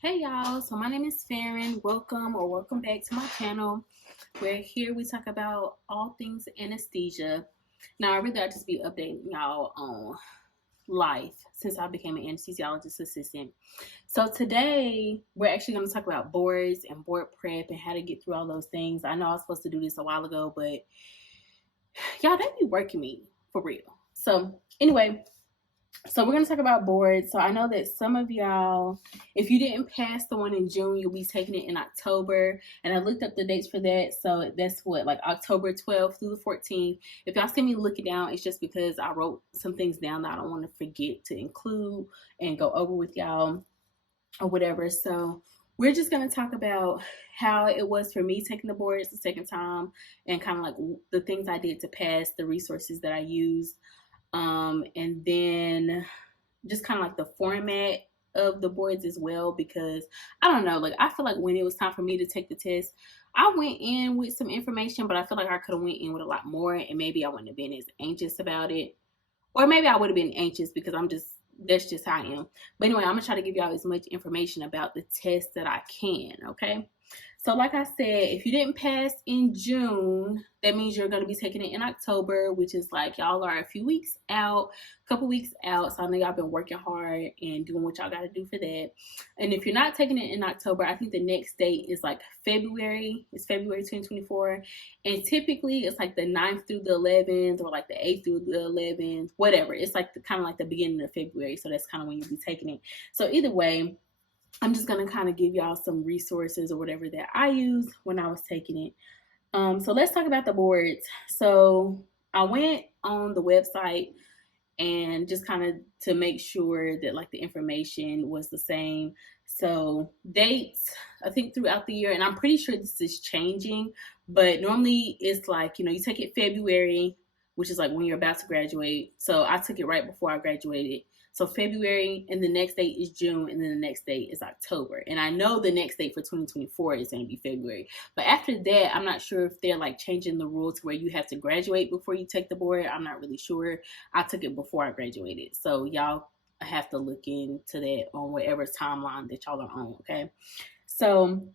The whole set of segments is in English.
Hey y'all, so my name is Farron. Welcome back to my channel where here we talk about all things anesthesia. Now, I just be updating y'all on life since I became an anesthesiologist assistant. So today we're actually going to talk about boards and board prep and how to get through all those things. I know I was supposed to do this a while ago, but y'all, they be working me for real. So anyway, so we're going to talk about boards. So I know that some of y'all, if you didn't pass the one in June, you'll be taking it in October. And I looked up the dates for that. So that's what, like October 12th through the 14th. If y'all see me looking down, it's just because I wrote some things down that I don't want to forget to include and go over with y'all or whatever. So we're just going to talk about how it was for me taking the boards the second time and kind of like the things I did to pass, the resources that I used. And then just kind of like the format of the boards as well, because I don't know, like I feel like when it was time for me to take the test, I went in with some information, but I feel like I could have went in with a lot more, and maybe I wouldn't have been as anxious about it, or maybe I would have been anxious because that's just how I am. But anyway, I'm gonna try to give y'all as much information about the test that I can. Okay. So like I said, if you didn't pass in June, that means you're going to be taking it in October, which is like y'all are a few weeks out, a couple weeks out. So I know y'all been working hard and doing what y'all got to do for that. And if you're not taking it in October, I think the next date is like February. It's February 2024. And typically it's like the 9th through the 11th or like the 8th through the 11th, whatever. It's like kind of like the beginning of February. So that's kind of when you'll be taking it. So either way, I'm just going to kind of give y'all some resources or whatever that I used when I was taking it. So let's talk about the boards. So I went on the website and just kind of to make sure that like the information was the same. So dates, I think throughout the year, and I'm pretty sure this is changing, but normally it's like, you take it February, which is like when you're about to graduate. So I took it right before I graduated. So February, and the next date is June, and then the next date is October. And I know the next date for 2024 is going to be February. But after that, I'm not sure if they're like changing the rule to where you have to graduate before you take the board. I'm not really sure. I took it before I graduated. So y'all have to look into that on whatever timeline that y'all are on, okay? So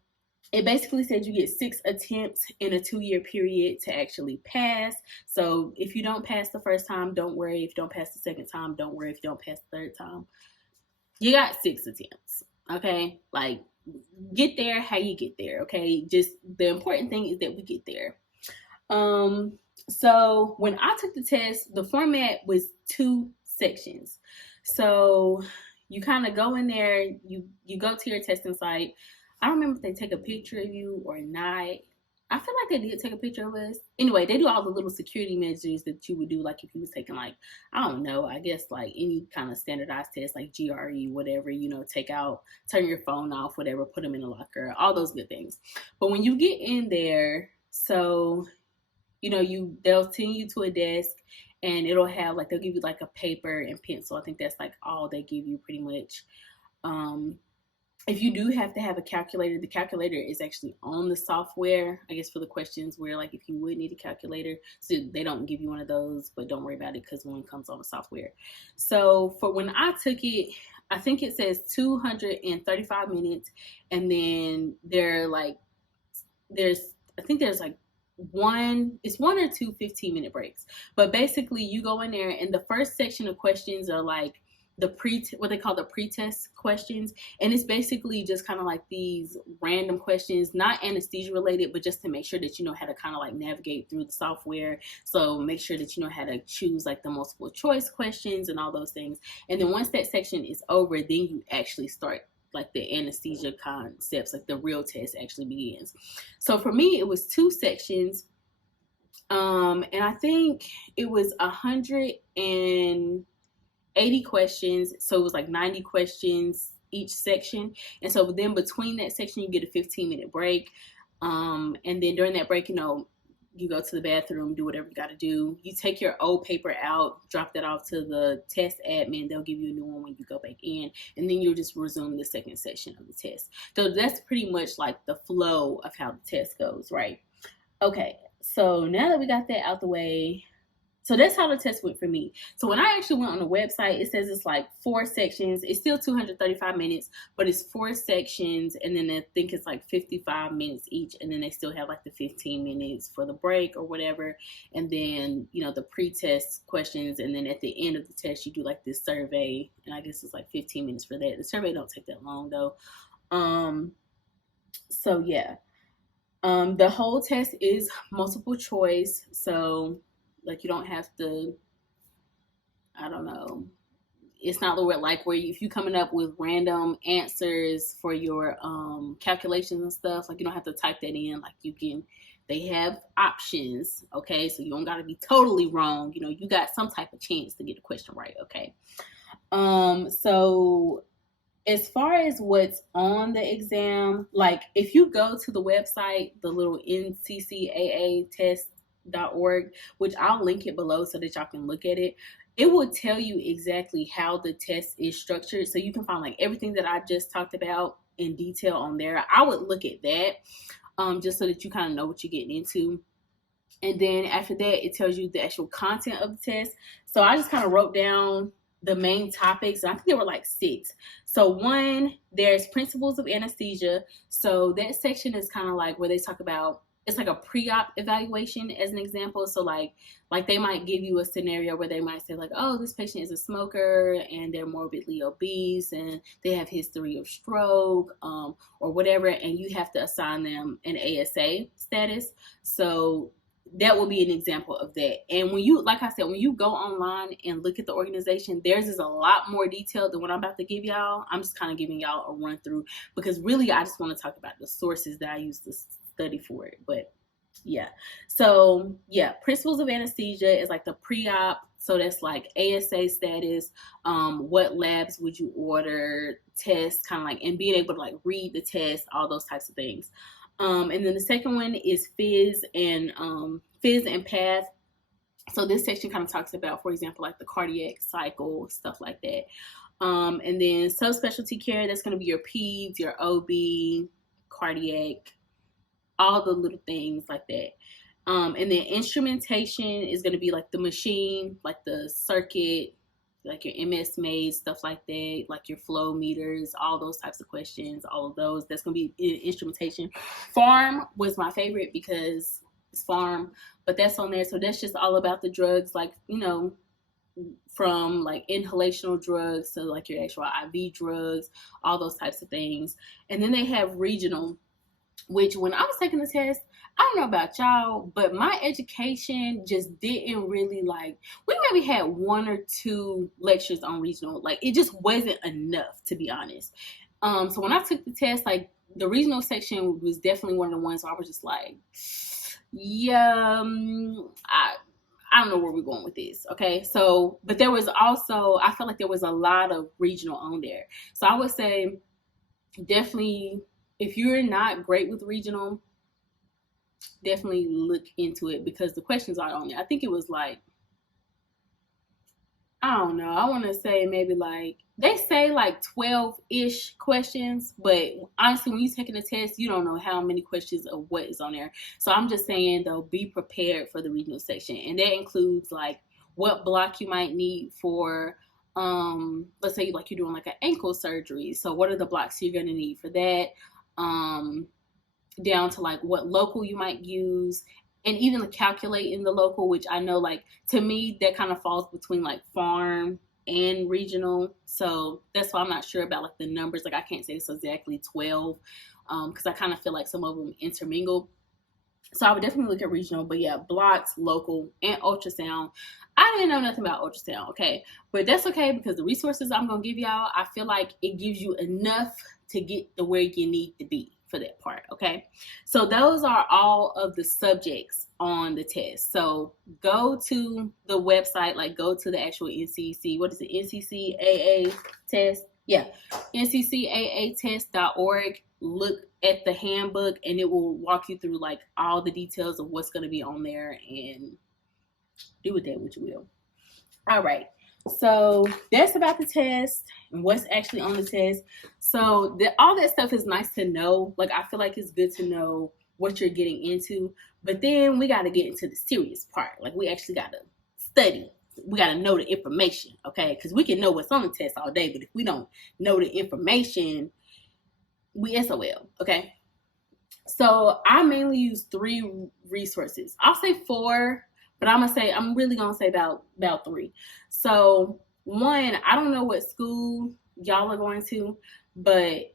it basically said you get 6 attempts in a 2-year period to actually pass. So if you don't pass the first time, don't worry. If you don't pass the second time, don't worry. If you don't pass the third time, you got 6 attempts, okay? Like, get there how you get there, okay? Just the important thing is that we get there. So when I took the test, the format was 2 sections. So you kind of go in there, you go to your testing site. I don't remember if they take a picture of you or not. I feel like they did take a picture of us. Anyway, they do all the little security measures that you would do, like if you was taking like, I don't know, I guess like any kind of standardized test, like GRE, whatever, take out, turn your phone off, whatever, put them in a locker, all those good things. But when you get in there, so they'll send you to a desk, and it'll have like, they'll give you like a paper and pencil. I think that's like all they give you pretty much. If you do have to have a calculator, the calculator is actually on the software, I guess, for the questions where like if you would need a calculator. So they don't give you one of those, but don't worry about it because one comes on the software. So for when I took it, I think it says 235 minutes, and then I think there's like it's 1 or 2 15-minute breaks. But basically you go in there, and the first section of questions are like what they call the pre-test questions, and it's basically just kind of like these random questions, not anesthesia related, but just to make sure that you know how to kind of like navigate through the software. So make sure that you know how to choose like the multiple choice questions and all those things. And then once that section is over, then you actually start like the anesthesia concepts, like the real test actually begins. So for me, it was 2 sections, and I think it was 180 questions. So it was like 90 questions each section. And so then between that section, you get a 15-minute break. And then during that break, you go to the bathroom, do whatever you got to do. You take your old paper out, drop that off to the test admin. They'll give you a new one when you go back in. And then you'll just resume the second session of the test. So that's pretty much like the flow of how the test goes, right? Okay, so now that we got that out the way, So that's how the test went for me. So when I actually went on the website, it says it's like 4 sections. It's still 235 minutes, but it's 4 sections. And then I think it's like 55 minutes each. And then they still have like the 15 minutes for the break or whatever. And then, you know, the pre-test questions. And then at the end of the test, you do like this survey. And I guess it's like 15 minutes for that. The survey don't take that long though. So yeah. The whole test is multiple choice. So like you don't have to, I don't know. It's not like where if you coming up with random answers for your calculations and stuff, like you don't have to type that in. Like you can, they have options. Okay, so you don't got to be totally wrong. You know, you got some type of chance to get the question right. Okay. So as far as what's on the exam, like if you go to the website, the little NCCAAtest.org, which I'll link it below so that y'all can look at it, it will tell you exactly how the test is structured. So you can find like everything that I just talked about in detail on there. I would look at that just so that you kind of know what you're getting into. And then after that, it tells you the actual content of the test. So I just kind of wrote down the main topics. I think there were like 6. So 1, there's principles of anesthesia. So that section is kind of like where they talk about, it's like a pre-op evaluation as an example. So like they might give you a scenario where they might say like, oh, this patient is a smoker and they're morbidly obese and they have history of stroke or whatever. And you have to assign them an ASA status. So that will be an example of that. And when you, like I said, when you go online and look at the organization, theirs is a lot more detailed than what I'm about to give y'all. I'm just kind of giving y'all a run through because really I just want to talk about the sources that I use to study for it. But yeah, so yeah, principles of anesthesia is like the pre-op. So that's like ASA status, what labs would you order, tests, kind of like, and being able to like read the test, all those types of things. And then the second one is phys and path. So this section kind of talks about, for example, like the cardiac cycle, stuff like that. And then subspecialty care, that's going to be your peds, your OB, cardiac, all the little things like that. And then instrumentation is going to be like the machine, like the circuit, like your MS maze, stuff like that, like your flow meters, all those types of questions, all of those. That's going to be instrumentation. Pharm was my favorite because it's pharm, but that's on there. So that's just all about the drugs, like, you know, from like inhalational drugs to like your actual IV drugs, all those types of things. And then they have regional, which when I was taking the test, I don't know about y'all, but my education just didn't really like, we maybe had 1 or 2 lectures on regional. Like it just wasn't enough, to be honest. So when I took the test, like the regional section was definitely one of the ones where I was just like, yeah, I don't know where we're going with this. Okay. So, but there was also, I felt like there was a lot of regional on there. So I would say definitely, if you're not great with regional, definitely look into it because the questions are on there. I think it was like, I don't know, I want to say maybe like, they say like 12-ish questions, but honestly, when you're taking a test, you don't know how many questions of what is on there. So I'm just saying though, be prepared for the regional section. And that includes like what block you might need for, let's say like you're doing like an ankle surgery. So what are the blocks you're going to need for that? Down to like what local you might use, and even calculating the local, which I know like to me that kind of falls between like pharm and regional. So that's why I'm not sure about like the numbers. Like I can't say it's exactly 12 because I kind of feel like some of them intermingle. So I would definitely look at regional, but yeah, blocks, local, and ultrasound. I didn't know nothing about ultrasound, okay? But that's okay because the resources I'm going to give y'all, I feel like it gives you enough to get to where you need to be for that part, okay? So those are all of the subjects on the test. So go to the website, like go to the actual NCC, what is it, NCCAA test? Yeah, NCCAAtest.org. Look at the handbook and it will walk you through like all the details of what's going to be on there and do with that what you will. All right. So that's about the test and what's actually on the test. So all that stuff is nice to know. Like, I feel like it's good to know what you're getting into. But then we got to get into the serious part. Like, we actually got to study. We got to know the information, okay? Because we can know what's on the test all day, but if we don't know the information, we SOL, okay? So I mainly use 3 resources. I'll say 4, but I'm really gonna say about 3. So 1, I don't know what school y'all are going to, but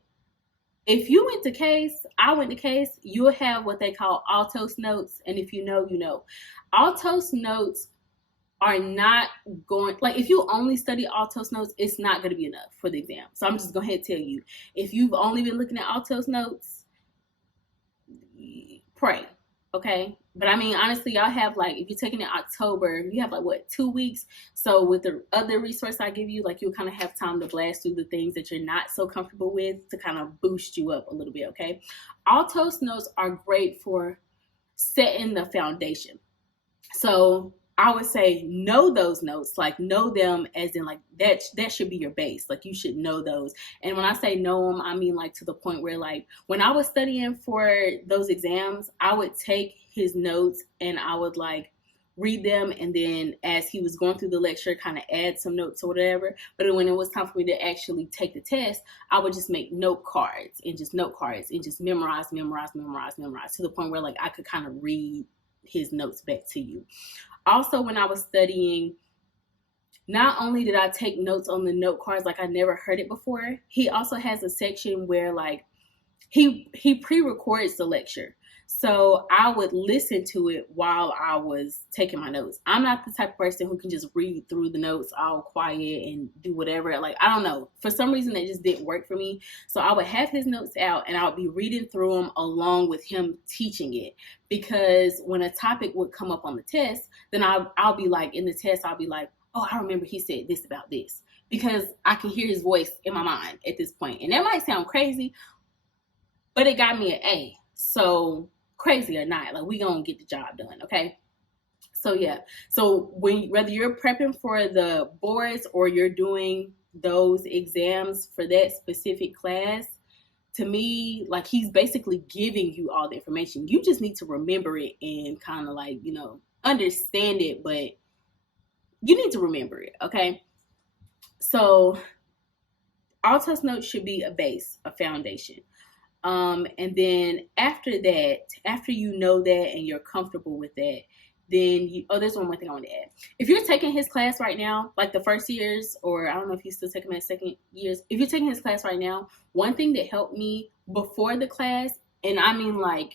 if you went to Case, I went to Case, you'll have what they call Altos notes, and if you know, you know. Altos notes are not going, like, if you only study Altos notes, it's not going to be enough for the exam. So I'm just going to tell you, if you've only been looking at Altos notes, pray, okay? But I mean, honestly, y'all have, like, if you're taking it October, you have, like, what, 2 weeks? So with the other resource I give you, like, you'll kind of have time to blast through the things that you're not so comfortable with to kind of boost you up a little bit, okay? Altos notes are great for setting the foundation. So I would say know those notes, like know them as in like that should be your base. Like you should know those. And when I say know them, I mean like to the point where like when I was studying for those exams, I would take his notes and I would like read them, and then as he was going through the lecture, kind of add some notes or whatever. But when it was time for me to actually take the test, I would just make note cards and just memorize to the point where like I could kind of read his notes back to you. Also, when I was studying, not only did I take notes on the note cards like I never heard it before, he also has a section where like he pre-records the lecture. So I would listen to it while I was taking my notes. I'm not the type of person who can just read through the notes all quiet and do whatever. Like, I don't know. For some reason, it just didn't work for me. So I would have his notes out and I would be reading through them along with him teaching it. Because when a topic would come up on the test, then I'll be like, in the test, I'll be like, oh, I remember he said this about this. Because I can hear his voice in my mind at this point. And that might sound crazy, but it got me an A. So crazy or not, like we gonna get the job done, okay? So yeah, so whether you're prepping for the boards or you're doing those exams for that specific class, to me, like he's basically giving you all the information. You just need to remember it and kind of like, you know, understand it, but you need to remember it, okay? So Altos notes should be a base, a foundation. And then after that, after you know that and you're comfortable with that, then there's one more thing I want to add. If you're taking his class right now, like the first years, or I don't know if you still take him at second years, if you're taking his class right now, one thing that helped me before the class, and I mean like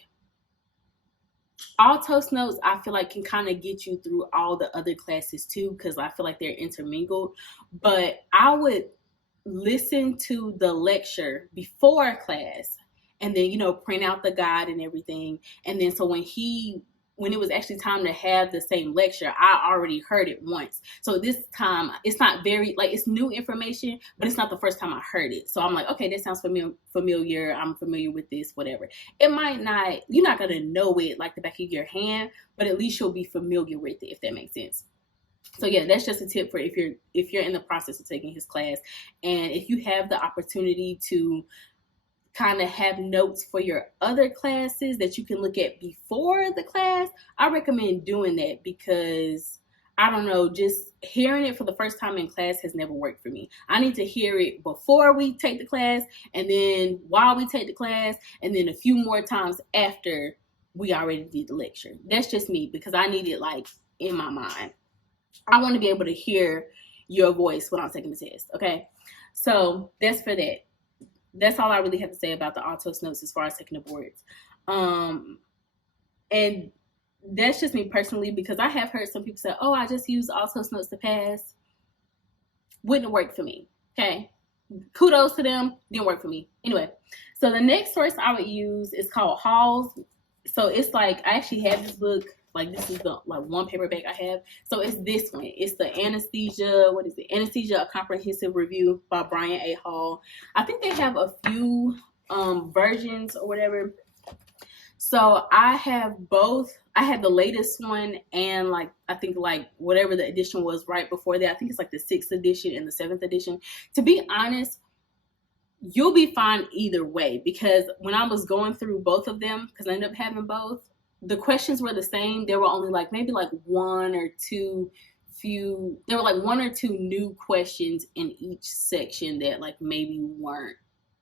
Altos notes, I feel like can kind of get you through all the other classes too, because I feel like they're intermingled. But I would listen to the lecture before class and then, you know, print out the guide and everything. And then so when it was actually time to have the same lecture, I already heard it once. So this time it's not very, like, it's new information, but it's not the first time I heard it. So I'm like, okay, that sounds familiar. I'm familiar with this, whatever. It might not, you're not going to know it like the back of your hand, but at least you'll be familiar with it, if that makes sense. So yeah, that's just a tip for if you're in the process of taking his class, and if you have the opportunity to kind of have notes for your other classes that you can look at before the class, I recommend doing that, because I don't know, just hearing it for the first time in class has never worked for me. I need to hear it before we take the class, and then while we take the class, and then a few more times after we already did the lecture. That's just me, because I need it like in my mind. I want to be able to hear your voice when I'm taking the test, okay? So that's for that. That's all I really have to say about the Altos notes as far as taking the boards. And that's just me personally, because I have heard some people say, oh, I just use Altos notes to pass. Wouldn't work for me, okay? Kudos to them, didn't work for me. Anyway, so the next source I would use is called Hall's. So it's like, I actually have this book. Like, this is the like one paperback I have. So it's this one. It's the Anesthesia, a Comprehensive Review by Brian A. Hall. I think they have a few versions or whatever. So I have both. I have the latest one, and like I think like whatever the edition was right before that. I think it's like the 6th edition and the 7th edition. To be honest, you'll be fine either way, because when I was going through both of them, because I ended up having both, the questions were the same. There were only like maybe like 1 or 2 there were like one or two new questions in each section that like maybe weren't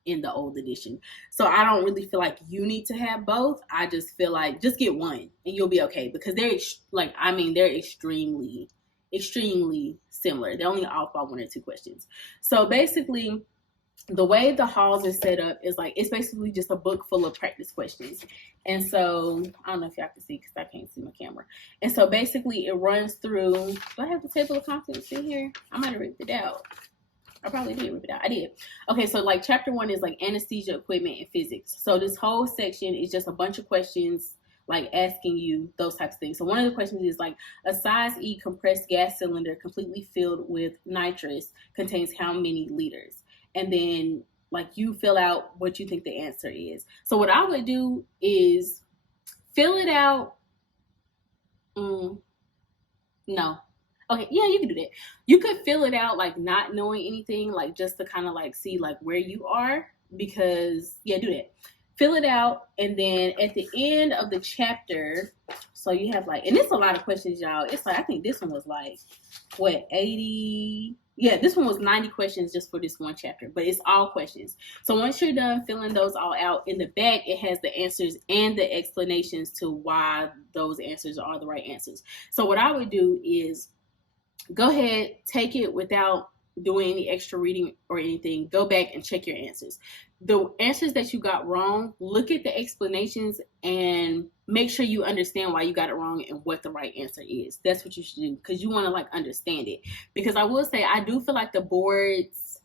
in the old edition. So I don't really feel like you need to have both. I just feel like just get one and you'll be okay, because they're extremely similar. They're only off by one or two questions. So basically, the way the halls are set up is like, it's basically just a book full of practice questions. And so I don't know if y'all can see because I can't see my camera. And so basically it runs through, do I have the table of contents in here? I might have ripped it out. I probably did rip it out. I did. Okay, so like chapter 1 is like anesthesia equipment and physics. So this whole section is just a bunch of questions like asking you those types of things. So one of the questions is like, a size E compressed gas cylinder completely filled with nitrous contains how many liters? And then like you fill out what you think the answer is. So what I would do is fill it out. No. Okay, yeah, you can do that. You could fill it out like not knowing anything, like just to kind of like see like where you are, because yeah, do that. Fill it out, and then at the end of the chapter, so you have like, and it's a lot of questions, y'all. It's like, I think this one was like, what, 80? Yeah, this one was 90 questions just for this one chapter, but it's all questions. So once you're done filling those all out, in the back, it has the answers and the explanations to why those answers are the right answers. So what I would do is go ahead, take it without doing any extra reading or anything. Go back and check your answers. The answers that you got wrong, look at the explanations and make sure you understand why you got it wrong and what the right answer is. That's what you should do, because you want to like understand it. Because I will say, I do feel like the boards,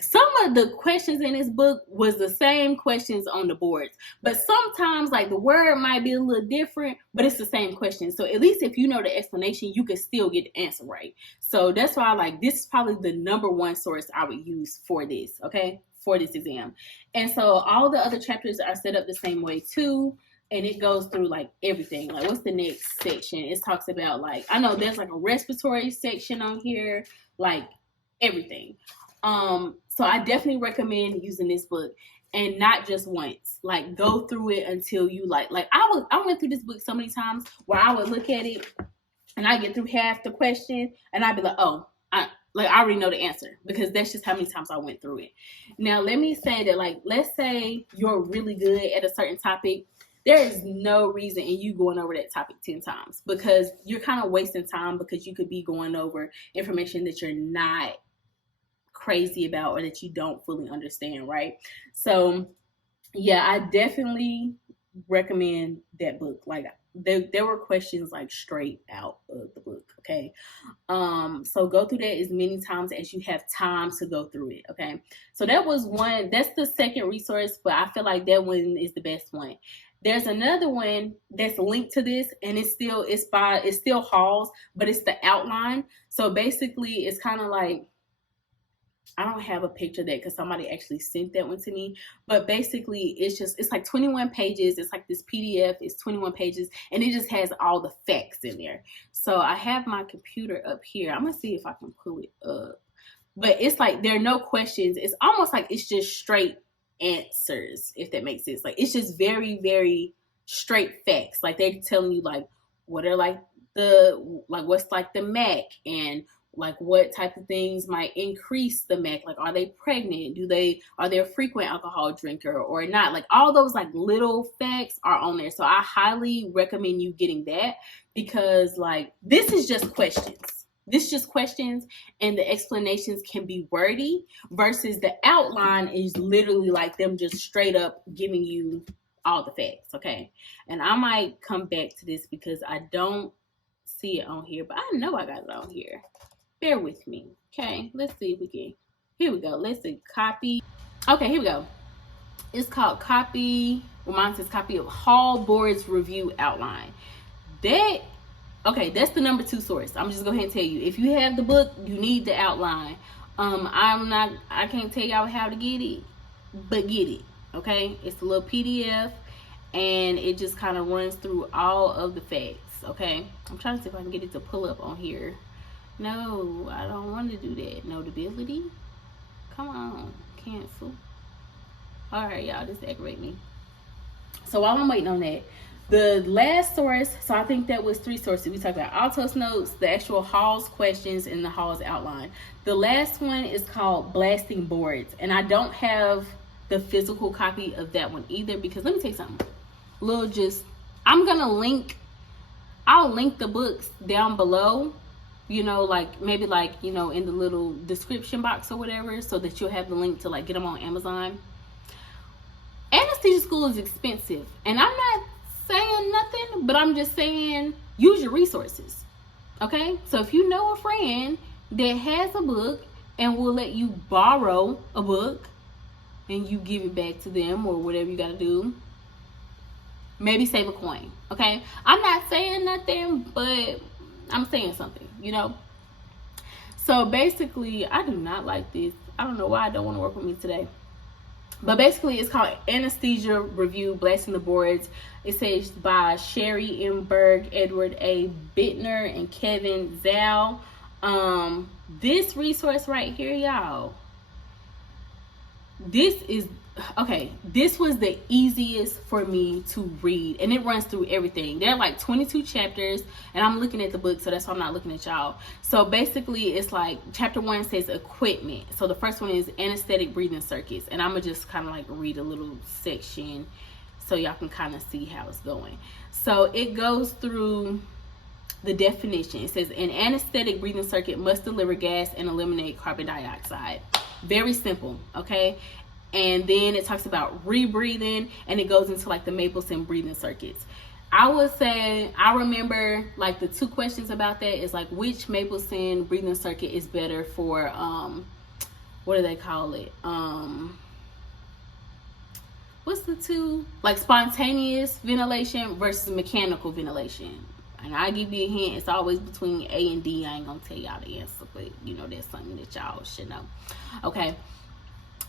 some of the questions in this book was the same questions on the boards, but sometimes like the word might be a little different, but it's the same question. So at least if you know the explanation, you can still get the answer right. So that's why like this is probably the number one source I would use for this, okay, for this exam. And so all the other chapters are set up the same way too. And it goes through like everything. Like, what's the next section? It talks about like, I know there's like a respiratory section on here, like everything. So I definitely recommend using this book, and not just once. Like, go through it until you like I went through this book so many times where I would look at it and I get through half the question and I'd be like, oh, I already know the answer, because that's just how many times I went through it. Now, let me say that, like, let's say you're really good at a certain topic. There is no reason in you going over that topic 10 times, because you're kind of wasting time, because you could be going over information that you're not crazy about or that you don't fully understand, right? So yeah, I definitely recommend that book. Like, there were questions like straight out of the book, okay? So go through that as many times as you have time to go through it, okay? So that's the second resource, but I feel like that one is the best one. There's another one that's linked to this, and it's still Halls, but it's the outline. So basically it's kind of like, I don't have a picture of that because somebody actually sent that one to me. But basically, it's like 21 pages. It's like this PDF. It's 21 pages, and it just has all the facts in there. So I have my computer up here. I'm going to see if I can pull it up. But it's like there are no questions. It's almost like it's just straight answers, if that makes sense. Like, it's just very, very straight facts. Like, they're telling you, like, what are like what's like the MAC, and like what type of things might increase the MAC. Like, are they pregnant? Are they a frequent alcohol drinker or not? Like, all those like little facts are on there. So I highly recommend you getting that, because like this is just questions. And the explanations can be wordy, versus the outline is literally like them just straight up giving you all the facts, okay? And I might come back to this because I don't see it on here, but I know I got it on here. Bear with me. Okay, let's see if we can. Here we go. Let's see. Copy. Okay, here we go. It's called copy. Mine says copy of Hall Board's review outline. That's the number 2 source. I'm just going to tell you. If you have the book, you need the outline. I can't tell y'all how to get it, but get it. Okay, it's a little PDF, and it just kind of runs through all of the facts. Okay, I'm trying to see if I can get it to pull up on here. No, I don't want to do that. Notability. Come on. Cancel. Alright, y'all. This aggravate me. So while I'm waiting on that, The last source, so I think that was 3 sources. We talked about Altos notes, the actual Hall's questions, and the Hall's outline. The last one is called Blasting Boards, and I don't have the physical copy of that one either, because let me tell you something. I'll link the books down below, like maybe like, in the little description box or whatever, so that you'll have the link to like get them on Amazon. Anesthesia school is expensive, and I'm not saying nothing, but I'm just saying use your resources. Okay, so if you know a friend that has a book and will let you borrow a book and you give it back to them or whatever you got to do, maybe save a coin. Okay, I'm not saying nothing, but I'm saying something, So basically, I do not like this. I don't know why I don't want to work with me today. But basically, it's called Anesthesia Review, Blasting the Boards. It says by Sherry M. Berg, Edward A. Bittner, and Kevin Zhao. This resource right here, y'all, this was the easiest for me to read, and it runs through everything. There are like 22 chapters, and I'm looking at the book, so that's why I'm not looking at y'all. So basically, it's like chapter 1 says equipment. So the first one is anesthetic breathing circuits, and I'm gonna just kind of like read a little section so y'all can kind of see how it's going. So it goes through the definition. It says an anesthetic breathing circuit must deliver gas and eliminate carbon dioxide. Very simple, okay? And then it talks about rebreathing, and it goes into like the Mapleson breathing circuits. I would say, I remember like the 2 questions about that is like, which Mapleson breathing circuit is better for, what do they call it? What's the 2? Like spontaneous ventilation versus mechanical ventilation. And I'll give you a hint, it's always between A and D. I ain't gonna tell y'all the answer, but that's something that y'all should know. Okay.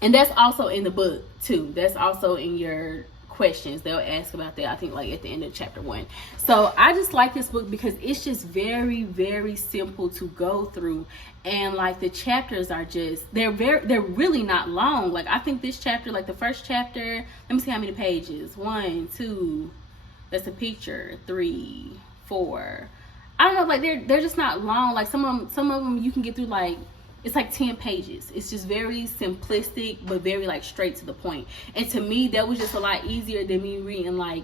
And that's also in the book too. That's also in your questions. They'll ask about that, I think, like at the end of chapter 1. So I just like this book because it's just very, very simple to go through. And like the chapters are just, they're really not long. Like I think this chapter, like the first chapter, let me see how many pages. 1, 2, that's a picture. 3, 4. I don't know, like they're just not long. Like some of them you can get through like, it's like 10 pages. It's just very simplistic, but very like straight to the point. And to me, that was just a lot easier than me reading like,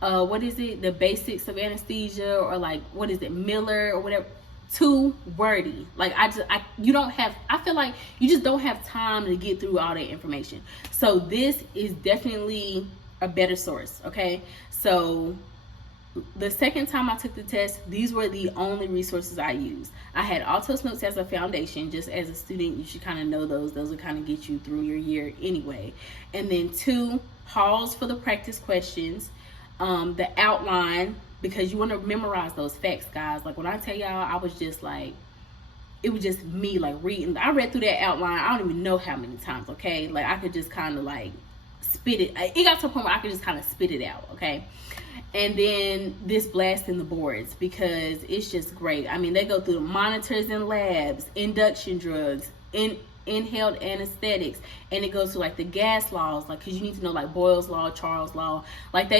what is it? The basics of anesthesia, or like, what is it? Miller or whatever. Too wordy. Like I feel like you just don't have time to get through all that information. So this is definitely a better source. Okay. So the second time I took the test, these were the only resources I used. I had Altos Notes as a foundation. Just as a student, you should kind of know those. Those will kind of get you through your year anyway. And then 2 Halls for the practice questions, the outline, because you want to memorize those facts, guys. Like when I tell y'all, I was just like, it was just me like reading. I read through that outline, I don't even know how many times, okay? Like I could just kind of like spit it. It got to a point where I could just kind of spit it out, okay? And then this Blasting the Boards, because it's just great. I mean, they go through the monitors and labs, induction drugs, inhaled anesthetics, and it goes through like the gas laws, like, because you need to know like Boyle's law, Charles' law. Like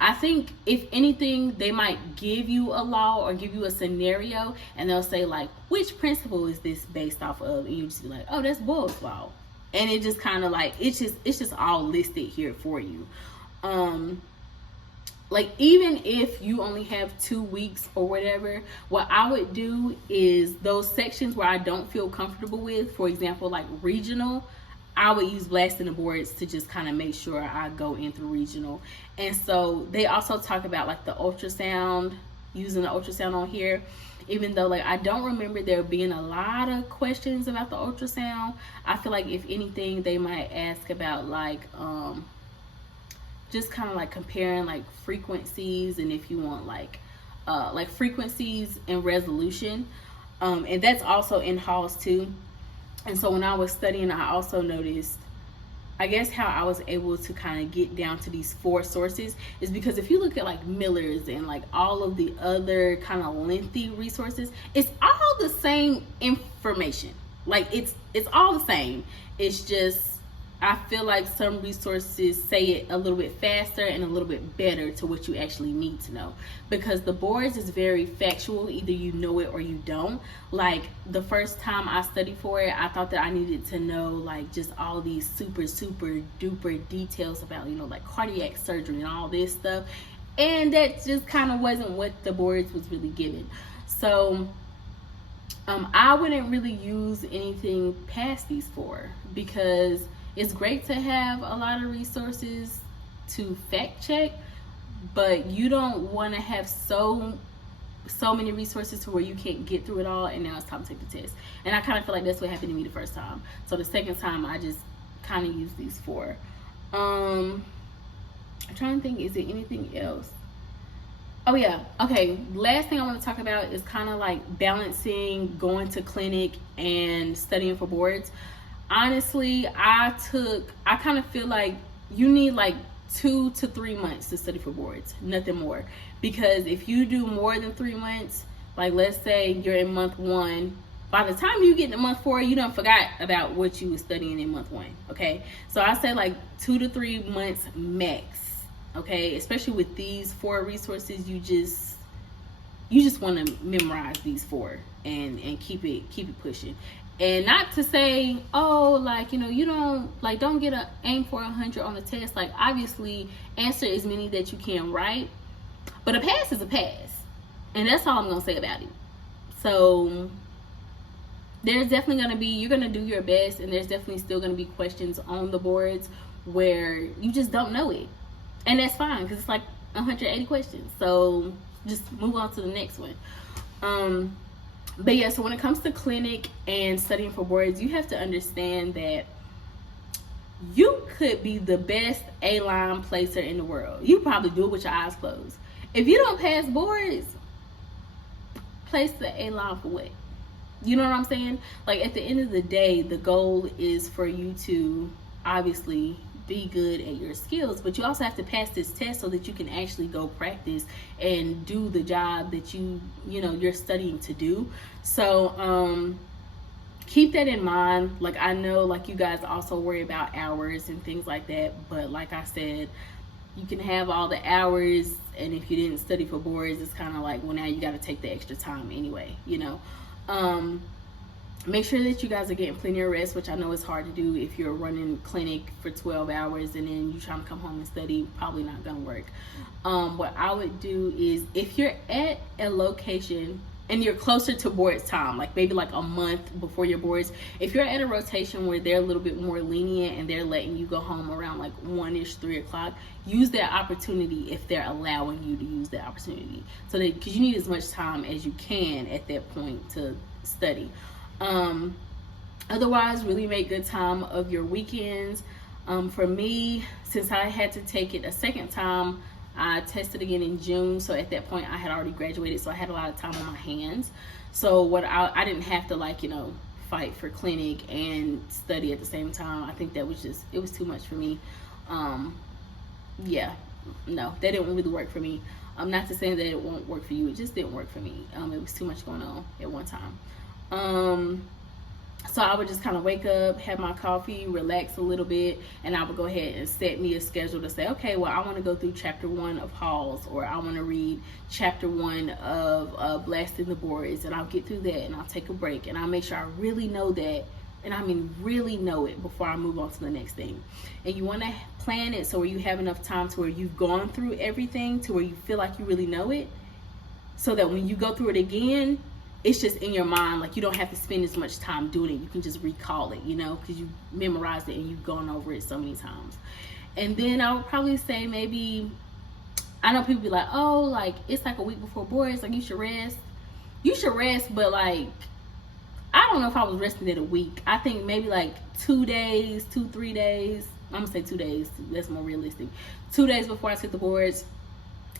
I think if anything, they might give you a law or give you a scenario, and they'll say like, which principle is this based off of? And you just be like, oh, that's Boyle's law. And it just kind of like, it's just all listed here for you. Like even if you only have 2 weeks or whatever, what I would do is those sections where I don't feel comfortable with, for example, like regional, I would use Blasting the Boards to just kind of make sure I go in through regional. And so they also talk about like the ultrasound, using the ultrasound on here, even though like I don't remember there being a lot of questions about the ultrasound. I feel like if anything, they might ask about like, just kind of like comparing like frequencies, and if you want like frequencies and resolution, and that's also in Halls too. And so when I was studying, I also noticed, I guess how I was able to kind of get down to these 4 sources is because if you look at like Miller's and like all of the other kind of lengthy resources, it's all the same information. Like it's all the same. It's just I feel like some resources say it a little bit faster and a little bit better to what you actually need to know, because the boards is very factual. Either you know it or you don't. Like the first time I studied for it, I thought that I needed to know like just all these super duper details about, you know, like cardiac surgery and all this stuff, and that just kind of wasn't what the boards was really giving. So I wouldn't really use anything past these four, because it's great to have a lot of resources to fact check, but you don't want to have so many resources to where you can't get through it all, and now it's time to take the test. And I kind of feel like that's what happened to me the first time. So the second time I just kind of used these four. I'm trying to think, is there anything else? Oh yeah, okay, last thing I want to talk about is kind of like balancing going to clinic and studying for boards. Honestly, I kind of feel like you need like 2 to 3 months to study for boards, nothing more. Because if you do more than 3 months, like let's say you're in month 1, by the time you get to month 4, you done forgot about what you were studying in month 1, okay? So I say like 2 to 3 months max, okay? Especially with these 4 resources, you just want to memorize these 4 and keep it pushing. And not to say, oh, like, you know, you don't get a aim for 100 on the test. Like, obviously, answer as many that you can right, but a pass is a pass, and that's all I'm gonna say about it. So there's definitely gonna be, you're gonna do your best, and there's definitely still gonna be questions on the boards where you just don't know it, and that's fine, because it's like 180 questions. So just move on to the next one. But yeah, so when it comes to clinic and studying for boards, you have to understand that you could be the best A-line placer in the world. You probably do it with your eyes closed. If you don't pass boards, place the A-line for what? You know what I'm saying? Like, at the end of the day, the goal is for you to obviously be good at your skills, but you also have to pass this test so that you can actually go practice and do the job that you're studying to do. So keep that in mind. Like, I know, like, you guys also worry about hours and things like that, but like I said, you can have all the hours, and if you didn't study for boards, it's kind of like, well, now you got to take the extra time anyway, you know. Make sure that you guys are getting plenty of rest, which I know is hard to do if you're running clinic for 12 hours and then you're trying to come home and study. Probably not gonna work. What I would do is, if you're at a location and you're closer to boards time, like maybe like a month before your boards, if you're at a rotation where they're a little bit more lenient and they're letting you go home around like 1-ish, 3 o'clock, use that opportunity if they're allowing you to use that opportunity. So that, because you need as much time as you can at that point to study. Otherwise, really make good time of your weekends. For me, since I had to take it a second time, I tested again in June, so at that point I had already graduated, so I had a lot of time on my hands. So I didn't have to, like, you know, fight for clinic and study at the same time. I think that was just, it was too much for me. Yeah, no, that didn't really work for me. I'm not to say that it won't work for you, it just didn't work for me. It was too much going on at one time. So I would just kind of wake up, have my coffee, relax a little bit, and I would go ahead and set me a schedule to say, okay, well, I want to go through chapter 1 of Halls, or I want to read chapter 1 of Blasting the Boards, and I'll get through that, and I'll take a break, and I'll make sure I really know that, and I mean really know it, before I move on to the next thing. And you want to plan it so where you have enough time to where you've gone through everything, to where you feel like you really know it, so that when you go through it again, it's just in your mind. Like, you don't have to spend as much time doing it. You can just recall it, you know, because you memorized it and you've gone over it so many times. And then I would probably say, maybe, I know people be like, oh, like, it's like a week before boards, like, you should rest. You should rest, but like, I don't know if I was resting it a week. I think maybe like 2 days, 2-3 days. I'm gonna say 2 days. That's more realistic. 2 days before I took the boards,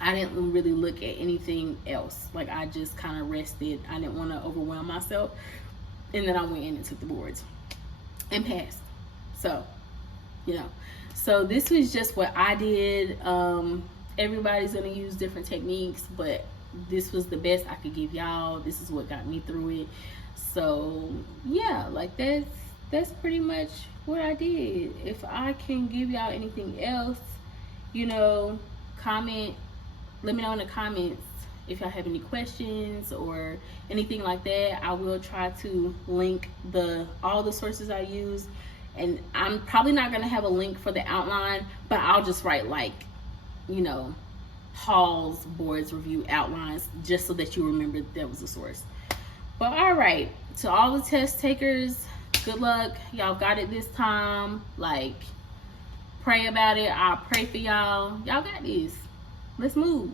I didn't really look at anything else. Like, I just kind of rested. I didn't want to overwhelm myself. And then I went in and took the boards and passed. So, you know, so this was just what I did. Everybody's going to use different techniques, but this was the best I could give y'all. This is what got me through it. So yeah, like, that's pretty much what I did. If I can give y'all anything else, you know, comment, let me know in the comments if y'all have any questions or anything like that. I will try to link all the sources I use, and I'm probably not going to have a link for the outline, but I'll just write like, you know, Hall's boards review outlines, just so that you remember that was a source. But all right, to all the test takers, good luck. Y'all got it this time. Like, pray about it. I'll pray for y'all. Y'all got this. Let's move.